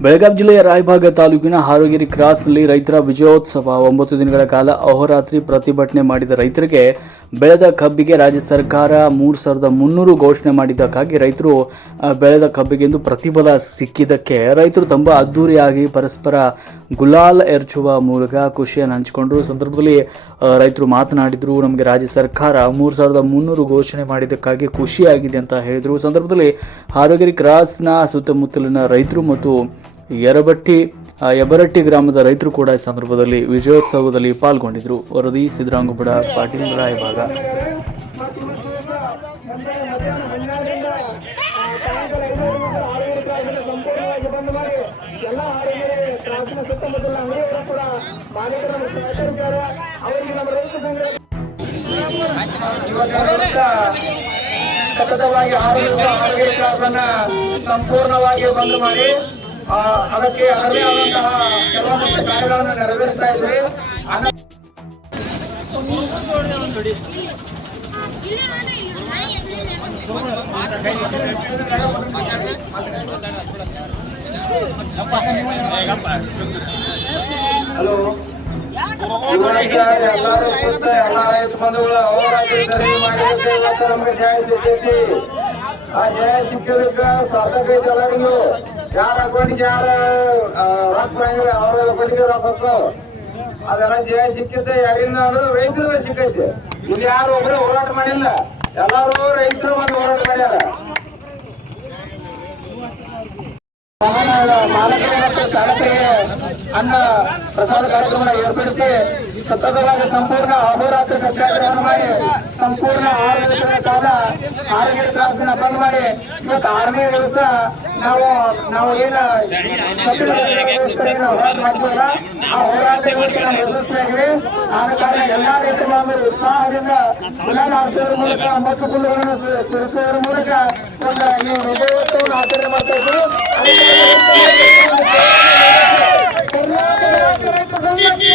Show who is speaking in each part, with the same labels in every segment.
Speaker 1: ಬೆಳಗಾವಿ ಜಿಲ್ಲೆಯ ರಾಯಭಾಗ ತಾಲೂಕಿನ ಹಾರೋಗಿರಿ ಕ್ರಾಸ್ನಲ್ಲಿ ರೈತರ ವಿಜಯೋತ್ಸವ. ಒಂಬತ್ತು ದಿನಗಳ ಕಾಲ ಅಹೋರಾತ್ರಿ ಪ್ರತಿಭಟನೆ ಮಾಡಿದ ರೈತರಿಗೆ ಬೆಳೆದ ಕಬ್ಬಿಗೆ ರಾಜ್ಯ ಸರ್ಕಾರ ಮೂರು ಸಾವಿರದ ಮುನ್ನೂರು ಘೋಷಣೆ ಮಾಡಿದ್ದಕ್ಕಾಗಿ ರೈತರು ಬೆಳೆದ ಕಬ್ಬಿಗೆಂದು ಪ್ರತಿಫಲ ಸಿಕ್ಕಿದ್ದಕ್ಕೆ ರೈತರು ತುಂಬ ಅದ್ದೂರಿಯಾಗಿ ಪರಸ್ಪರ ಗುಲಾಲ್ ಎರಚುವ ಮೂಲಕ ಖುಷಿಯನ್ನು ಹಂಚಿಕೊಂಡರು. ಸಂದರ್ಭದಲ್ಲಿ ರೈತರು ಮಾತನಾಡಿದರು, ನಮಗೆ ರಾಜ್ಯ ಸರ್ಕಾರ ಮೂರು ಸಾವಿರದ ಮುನ್ನೂರು ಘೋಷಣೆ ಮಾಡಿದ್ದಕ್ಕಾಗಿ ಖುಷಿಯಾಗಿದೆ ಅಂತ ಹೇಳಿದರು. ಸಂದರ್ಭದಲ್ಲಿ ಹಾರೋಗಿರಿ ಕ್ರಾಸ್ನ ಸುತ್ತಮುತ್ತಲಿನ ರೈತರು ಮತ್ತು ಯರಬಟ್ಟಿ ಯಬರಟ್ಟಿ ಗ್ರಾಮದ ರೈತರು ಕೂಡ ಈ ಸಂದರ್ಭದಲ್ಲಿ ವಿಜಯೋತ್ಸವದಲ್ಲಿ ಪಾಲ್ಗೊಂಡಿದ್ರು. ವರದಿ ಸಿದ್ದರಾಮಗುಡ ಪಾಟೀಲ್ ರಾಯಭಾಗ
Speaker 2: ಎಲ್ಲ ಆರೋಗ್ಯ ಸತತವಾಗಿ ಆರು ದಿವಸ ಆರೋಗ್ಯ ಕ್ಲಾಸ್ ಅನ್ನ ಸಂಪೂರ್ಣವಾಗಿ ಬಂದ್ ಮಾಡಿ. ಅದಕ್ಕೆ ಅದರದೇ ಆದಂತಹ ಕೆಲವೊಂದಷ್ಟು ಕಾರ್ಯಗಳನ್ನು ನೆರವೇರಿಸ್ತಾ ಇದ್ವಿ. ಹಲೋ. ಎಲ್ಲರೂ ನಮಗೆ ಜಯ ಸಿಗ್ತೈತಿ. ಆ ಸಾರ್ಥಕ ಐತೆ ಎಲ್ಲರಿಗೂ. ಯಾರ ಅಕೌಂಟ್ಗೆ ಯಾರು ರೊಕ್ಕ ಅವ್ರ ಅಕೌಂಟ್ಗೆ ರೊಕ್ಕ ಅದೆಲ್ಲ ಜಯ ಸಿಕ್ಕಿದ್ದೆ, ಯಾರಿಂದ ಅಂದ್ರೆ ರೈತರಿಗೆ ಸಿಕ್ಕೈತೆ. ಇಲ್ಲಿ ಯಾರು ಒಬ್ಬರೇ ಹೋರಾಟ ಮಾಡಿಲ್ಲ. ಎಲ್ಲರೂ ರೈತರು ಬಂದು ಹೋರಾಟ ಮಾಡ್ಯಾರ. ಮಾಲಕರಿಗೆ ಮತ್ತು ಚಾಲಕರಿಗೆ ಅನ್ನ ಪ್ರಸಾದ ಕಾರ್ಯಕ್ರಮ ಏರ್ಪಡಿಸಿ ಸತತವಾಗಿ ಸಂಪೂರ್ಣ ಅಹೋರಾತ್ರಿ ಸತ್ಯಾಗ್ರಹವನ್ನು ಮಾಡಿ, ಸಂಪೂರ್ಣ ಆರು ದಿವಸಗಳ ಕಾಲ ಆರೋಗ್ಯ ಕ್ಲಾಸ್ನ ಬಂದ್ ಮಾಡಿ. ಇವತ್ತು ಆರನೇ ದಿವಸ ನಾವು ನಾವು ಏನ ಮಾಡ್ಬೋದ ಆ ಹೋರಾಟಕ್ಕೆ ನಾವು ಯಶಸ್ವಿಯಾಗಿದೆ ಆದ ಕಾರಣ ಎಲ್ಲಾ ರೈತ ಬಾಂಧವರು ಉತ್ಸಾಹದಿಂದ ಎಲ್ಲ ಹಾರಿಸುವುದರ ಮೂಲಕ ಒಂಬತ್ತು ಗುಂಡುಗಳನ್ನು ಸುರಿಸುವುದರ ಮೂಲಕ ಒಂದು ಈ ವಿಜಯೋತ್ಸವವನ್ನು ಆಚರಣೆ ಮಾಡ್ತಾ ಇದ್ರು ಕರ್ನಾಟಕ ರೈತ ಸಂಘಕ್ಕೆ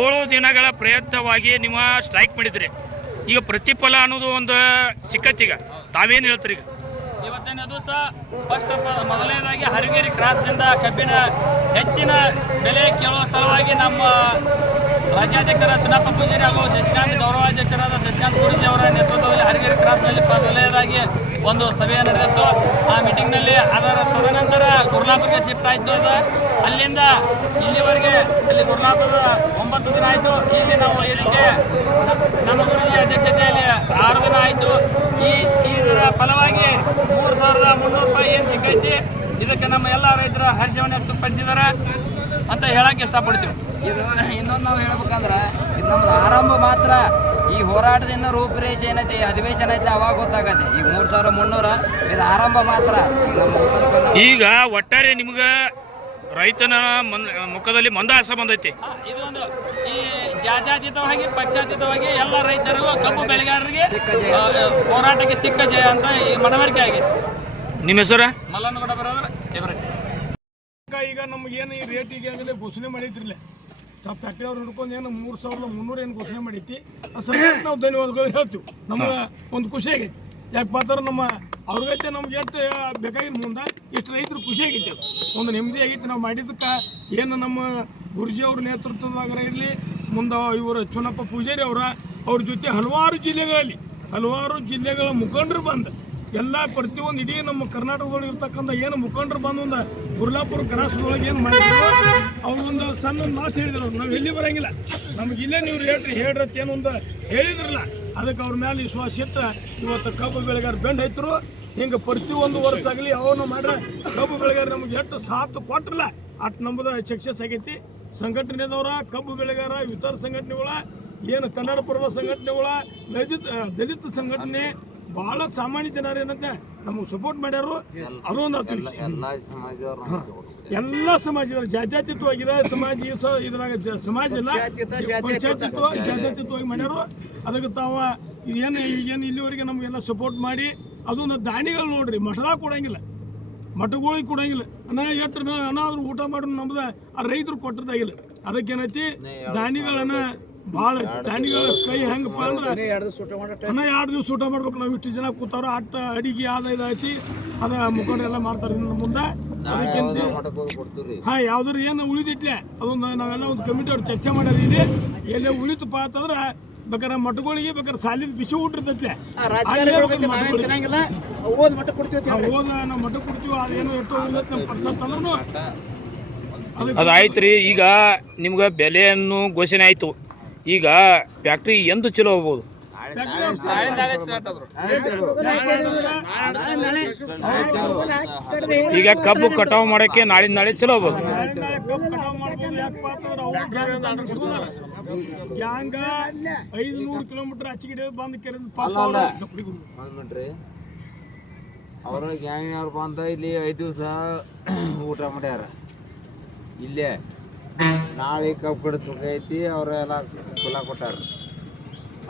Speaker 3: ಏಳು ದಿನಗಳ ಪ್ರಯತ್ನವಾಗಿ ನೀವು ಸ್ಟ್ರೈಕ್ ಮಾಡಿದ್ರಿ. ಈಗ ಪ್ರತಿಫಲ ಅನ್ನೋದು ಒಂದು ಸಿಕ್ಕತ್ತೀಗ ತಾವೇನು ಹೇಳ್ತೀರಿ ಈಗ? ಇವತ್ತೇನದು ದಿವಸ ಫಸ್ಟ್ ಆಫ್ ಆಲ್ ಮೊದಲನೇದಾಗಿ ಹರಿಗೇರಿ ಕ್ರಾಸ್ನಿಂದ ಕಬ್ಬಿನ ಹೆಚ್ಚಿನ ಬೆಲೆ ಕೇಳುವ ಸಲುವಾಗಿ ನಮ್ಮ ರಾಜ್ಯಾಧ್ಯಕ್ಷರ ಚುನಾಪ ಪೂಜಾರಿ ಹಾಗೂ ಶಶಿಕಾಂತ್, ಗೌರವಾಧ್ಯಕ್ಷರಾದ ಶಶಿಕಾಂತ್ ಗುರುಜಿ ಅವರ ನೇತೃತ್ವದಲ್ಲಿ ಹರಿಗೇರಿ ಕ್ರಾಸ್ನಲ್ಲಿ ಮೊದಲನೇದಾಗಿ ಒಂದು ಸಭೆ ನಡೆದಿತ್ತು. ಆ ಮೀಟಿಂಗ್ನಲ್ಲಿ ಅದರ ತದನಂತರ ಗುರ್ಲಾಪುರ್ಗೆ ಶಿಫ್ಟ್ ಆಯಿತು ಅದು. ಅಲ್ಲಿಂದ ಇಲ್ಲಿವರೆಗೆ ಅಲ್ಲಿ ಗುರುಲಾಪುರ ಒಂಬತ್ತು ದಿನ ಆಯಿತು. ಇಲ್ಲಿ ನಾವು ಇದಕ್ಕೆ ನಮ್ಮ ಗುರುಜಿ ಅಧ್ಯಕ್ಷತೆಯಲ್ಲಿ ಆರು ದಿನ ಆಯಿತು. ಈ ಇದರ ಫಲವಾಗಿ ಮೂರು ಸಾವಿರದ ಮುನ್ನೂರು ರೂಪಾಯಿ ಏನು ಸಿಕ್ಕೈತಿ? ಇದಕ್ಕೆ ನಮ್ಮ ಎಲ್ಲ ರೈತರ ಹರ್ಷವನ್ನು ವ್ಯಕ್ತಪಡಿಸಿದ್ದಾರೆ ಅಂತ ಹೇಳಕ್ಕೆ ಇಷ್ಟಪಡ್ತೀವಿ.
Speaker 4: ಇದು ಇನ್ನೊಂದು ನಾವು ಹೇಳ್ಬೇಕಂದ್ರೆ ಇದು ನಮ್ದು ಆರಂಭ ಮಾತ್ರ. ಈ ಹೋರಾಟದಿಂದ ರೂಪುರೇಷೆ ಏನೈತಿ ಅಧಿವೇಶನ ಐತಿ ಅವಾಗ ಗೊತ್ತಾಗತ್ತೆ. ಈಗ ಮೂರು ಸಾವಿರ ಮುನ್ನೂರ ಇದು ಆರಂಭ ಮಾತ್ರ. ಈಗ
Speaker 3: ಒಟ್ಟಾರೆ ನಿಮ್ಗೆ ರೈತನ ಮನ್ ಮುಖದಲ್ಲಿ ಮಂದಹಾಸ ಬಂದೈತಿ. ಇದು ಒಂದು ಈ ಜಾತ್ಯತೀತವಾಗಿ ಪಕ್ಷಾತೀತವಾಗಿ ಎಲ್ಲ ರೈತರು ಕಬ್ಬು ಬೆಳೆಗಾರರಿಗೆ
Speaker 4: ಸಿಕ್ಕ
Speaker 3: ಹೋರಾಟಕ್ಕೆ ಸಿಕ್ಕ ಜಯ ಅಂತ ಈ ಮನವರಿಕೆ ಆಗಿದೆ.
Speaker 5: ನಿಮ್ಮ ಹೆಸರು?
Speaker 3: ಮಲ್ಲನಗೌಡ ಬರೋದ್ರ ಏನು
Speaker 2: ಈಗ ನಮಗೇನು ಈ ರೇಟಿಗೆ ಆಗಲೇ ಘೋಷಣೆ ಮಾಡಿದ್ರಲ್ಲೇ. ತಪ್ಪ ಫ್ಯಾಕ್ಟ್ರಿ ಅವ್ರು ಹಿಡ್ಕೊಂಡು ಏನು ಮೂರು ಸಾವಿರದ ಮುನ್ನೂರು ಏನು ಘೋಷಣೆ ಮಾಡೈತಿ ಆ ಸರ್ಕಾರಕ್ಕೆ ನಾವು ಧನ್ಯವಾದಗಳು ಹೇಳ್ತೀವಿ. ನಮ್ಗೆ ಒಂದು ಖುಷಿ ಆಗೈತಿ. ಯಾಕಪ್ಪ ಅಂದ್ರೆ ನಮ್ಮ ಅವ್ರಿಗೈತೆ ನಮ್ಗೆ ಎಷ್ಟು ಬೇಕಾಗಿದ್ದು ಮುಂದೆ ಇಷ್ಟು ರೈತರು ಖುಷಿ ಆಗೈತಿ ಒಂದು ನೆಮ್ಮದಿ ಆಗೈತಿ ನಾವು ಮಾಡಿದ್ದಕ್ಕೆ. ಏನು ನಮ್ಮ ಗುರುಜಿ ಅವ್ರ ನೇತೃತ್ವದಾಗ ಇರಲಿ ಮುಂದೆ ಇವರು ಚುನಪ್ಪ ಪೂಜಾರಿ ಅವರ ಅವ್ರ ಜೊತೆ ಹಲವಾರು ಜಿಲ್ಲೆಗಳಲ್ಲಿ ಹಲವಾರು ಜಿಲ್ಲೆಗಳ ಮುಖಂಡರು ಬಂದು. ಎಲ್ಲ ಪ್ರತಿಯೊಂದು ಇಡೀ ನಮ್ಮ ಕರ್ನಾಟಕದೊಳಗೆ ಇರ್ತಕ್ಕಂಥ ಏನು ಮುಖಂಡರು ಬಂದು ಒಂದು ಗುರ್ಲಾಪುರ ಕರಾಸದೊಳಗೆ ಏನು ಮಾಡಿದ್ರು? ಅವ್ರು ಒಂದು ಸಣ್ಣ ಒಂದು ಮಾತು ಹೇಳಿದ್ರು. ನಾವು ಎಲ್ಲಿ ಬರಂಗಿಲ್ಲ. ನಮ್ಗೆ ಇಲ್ಲೇ ನೀವು ಹೇಳ್ರಿ, ಹೇಳ್ರತ್ ಏನು ಒಂದು ಹೇಳಿದ್ರಲ್ಲ. ಅದಕ್ಕೆ ಅವ್ರ ಮೇಲೆ ವಿಶ್ವಾಸ ಇಟ್ಟು ಇವತ್ತು ಕಬ್ಬು ಬೆಳೆಗಾರ ಬೆಂಡ್ ಹೈತರು. ಹಿಂಗೆ ಪ್ರತಿಯೊಂದು ವರ್ಷ ಆಗಲಿ ಅವನು ಮಾಡ್ರೆ. ಕಬ್ಬು ಬೆಳೆಗಾರ ನಮ್ಗೆ ಎಷ್ಟು ಸಾಥ್ ಕೊಟ್ರಲ್ಲ ಅಟ್ ನಮ್ಮದು ಸಕ್ಸಸ್ ಆಗೈತಿ. ಸಂಘಟನೆದವರ, ಕಬ್ಬು ಬೆಳೆಗಾರ, ಇತರ ಸಂಘಟನೆಗಳ, ಏನು ಕನ್ನಡ ಪರ್ವ ಸಂಘಟನೆಗಳ ದಲಿತ ದಲಿತ ಸಂಘಟನೆ ಬಹಳ ಸಾಮಾನ್ಯ ಜನರು ಏನಂತೆ ನಮಗೆ ಸಪೋರ್ಟ್ ಮಾಡ್ಯಾರು. ಅದೊಂದು ಆತು ವಿಷಯ.
Speaker 5: ಎಲ್ಲ ಸಮಾಜದವ್ರು
Speaker 2: ಜಾತ್ಯತೀತವಾಗಿದೆ ಸಮಾಜ ಇದ್ರಾಗ ಜ- ಸಮಾಜ ಇಲ್ಲ. ಪಂಚಾಯತಿತ್ವ ಜಾತ್ಯತೀತವಾಗಿ ಮಾಡ್ಯಾರು. ಅದಕ್ಕೆ ತಾವ ಏನು ಈಗೇನು ಇಲ್ಲಿವರೆಗೆ ನಮಗೆಲ್ಲ ಸಪೋರ್ಟ್ ಮಾಡಿ ಅದೊಂದು ದಾಣಿಗಳು ನೋಡ್ರಿ. ಮಠದಾಗ ಕೊಡಂಗಿಲ್ಲ. ಮಠಗಳಿಗೆ ಕೊಡಂಗಿಲ್ಲ. ಅನ್ನ ಎಷ್ಟು ಅನ್ನಾದ್ರೂ ಊಟ ಮಾಡಿ ನಮ್ದು. ಆ ರೈತರು ಕೊಟ್ಟದಾಗಿಲ್ಲ ಅದಕ್ಕೇನೈತಿ? ದಾನಿಗಳನ್ನ ಭಾಳ ದಾನಿಗಳ ಕೈ ಹೆಂಗಪ್ಪ ಅಂದ್ರೆ ಅನ್ನ ಎರಡು ದಿವಸ ಊಟ ಮಾಡ್ಬೇಕು ನಾವು ಇಷ್ಟು ಜನ ಕೂತಾರೋ ಅಟ್ಟ ಅಡಿಗೆ ಆದ ಇದೈತಿ ಅದ ಮುಖಂಡರೆಲ್ಲ ಮಾಡ್ತಾರೆ ಇನ್ನು ಮುಂದೆ.
Speaker 5: ಅದಕ್ಕೆ ಹಾಂ ಕೊಡ್ತೀವಿ
Speaker 2: ಯಾವ್ದಾರು ಏನು ಉಳಿದಿಟ್ಲೆ ಅದೊಂದು ನಾವೆಲ್ಲ ಒಂದು ಕಮಿಟಿ ಅವ್ರು ಚರ್ಚೆ ಮಾಡ್ಯಾರ ಇಲ್ಲಿ. ಎಲ್ಲೇ ಉಳಿತಪ್ಪ ಅಂತಂದ್ರೆ ಬೇಕಾದ್ರೆ ಮಠಗಳಿಗೆ ಬೇಕಾದ್ರೆ ಸಾಲಿದ ಬಿಸಿ ಊಟ ಅಲ್ಲೇ ಬೇಕಾದ್ರೆ ಮಠಗಳಿಗೆ. ಹಾ, ಹೋದ ನಾವು ಮಠ ಕೊಡ್ತೀವಿ ಅದೇನು ಎಷ್ಟು ಉಳಿದೈತೆ ನಮ್ಮ ಪರ್ಸೆಂಟ್ ಅಂದ್ರೂ ಅದಕ್ಕೆ
Speaker 3: ಅದು. ಆಯ್ತು ರೀ ಈಗ ನಿಮ್ಗೆ ಬೆಲೆಯನ್ನು ಘೋಷಣೆ ಆಯಿತು. ಈಗ ಫ್ಯಾಕ್ಟ್ರಿ ಎಂದು ಚಲೋ ಹೋಗ್ಬೋದು ಈಗ ಕಬ್ಬು ಕಟಾವು ಮಾಡೋಕ್ಕೆ ನಾಳಿನ ನಾಳೆ ಚಲೋ ಹೋಗ್ಬೋದು
Speaker 2: ಗ್ಯಾಂಗ್ ಐದು ನೂರು ಕಿಲೋಮೀಟರ್ ಬಂದು ಅವ್ರು
Speaker 5: ಬಂದ ಇಲ್ಲಿ ಐದು ದಿವಸ ಊಟ ಮಾಡ್ಯಾರ. ಇಲ್ಲೇ. ನಾಳೆ ಕಬ್ಬು ಕಡಿಸ್ಬೇಕೈತಿ ಅವರೆಲ್ಲ ಕುಲ ಕೊಟ್ಟಾರ.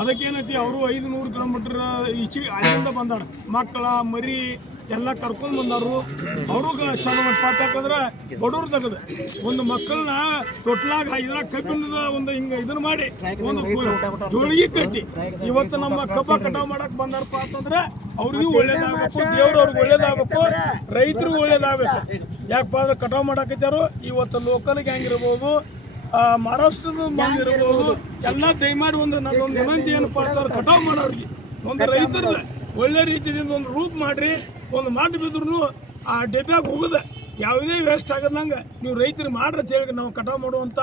Speaker 2: ಅದಕ್ಕೇನೈತಿ ಅವರು ಐದು ನೂರು ಕಿಲೋಮೀಟರ್ ಈಚೆಗೆ ಅಲ್ಲಿಂದ ಬಂದಾರ. ಮಕ್ಕಳ ಮರಿ ಎಲ್ಲ ಕರ್ಕೊಂಡು ಬಂದಾರು. ಅವರು ಸ್ಟಾರ್ಟ್ ಪಾಠ ಹಾಕಿದ್ರೆ ಬಡವ್ರು ತೆಗದು. ಒಂದು ಮಕ್ಕಳನ್ನ ತೊಟ್ಲಾಗ ಇದ್ರಾಗ ಕಬ್ಬಿಣದ ಒಂದು ಹಿಂಗ ಇದನ್ನ ಮಾಡಿ ಒಂದು ಜೋಳಿಗೆ ಕಟ್ಟಿ. ಇವತ್ತು ನಮ್ಮ ಕಬ್ಬ ಕಟಾವು ಮಾಡಕ್ ಬಂದಾರಪ್ಪ ಅಂತಂದ್ರೆ ಅವ್ರಿಗೂ ಒಳ್ಳೇದಾಗಬೇಕು ದೇವ್ರು ಅವ್ರಿಗೆ ಒಳ್ಳೇದಾಗಬೇಕು ರೈತರಿಗೂ ಒಳ್ಳೇದಾಗಬೇಕು ಯಾಕಪ್ಪ ಅಂದ್ರೆ ಕಟಾವು ಮಾಡಾಕಿದ್ದಾರು ಇವತ್ತು ಲೋಕಲ್ ಗ್ಯಾಂಗ್ ಇರ್ಬೋದು ಆ, ಮಹಾರಾಷ್ಟ್ರದ ಮಂದಿ ಇರ್ಬೋದು ಎಲ್ಲ ದಯಮಾಡಿ ಒಂದು ನನ್ನೊಂದು ವಿನಂತಿ ಏನಪ್ಪ ಅಂತಂದ್ರೆ ಕಟಾವು ಮಾಡೋರಿಗೆ. ಒಂದು ರೈತರ ಒಳ್ಳೆ ರೀತಿಯಿಂದ ಒಂದು ರೂಪ್ ಮಾಡ್ರಿ ಒಂದು ಮಾಡಿ ಬಿದ್ರು ಆ ಡೆಬ್ಯಾಗ ಹೋಗುದ. ಯಾವುದೇ ವೇಸ್ಟ್ ಆಗದಂಗೆ ನೀವು ರೈತರು ಮಾಡ್ರಿ ಅಂತ ಹೇಳಿ ನಾವು ಕಟಾವು ಮಾಡುವಂಥ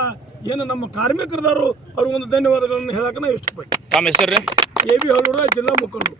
Speaker 2: ಏನು ನಮ್ಮ ಕಾರ್ಮಿಕರದಾರು ಅವ್ರಿಗೆ ಒಂದು ಧನ್ಯವಾದಗಳನ್ನು ಹೇಳಕ್ಕೆ ನಾವು ಇಷ್ಟಪಡ್ತೀವಿ.
Speaker 3: ತಮ್ಮ ಹೆಸರು
Speaker 2: ಎ ಬಿ ಹಳ್ಳೂರ ಜಿಲ್ಲಾ ಮುಖಂಡರು.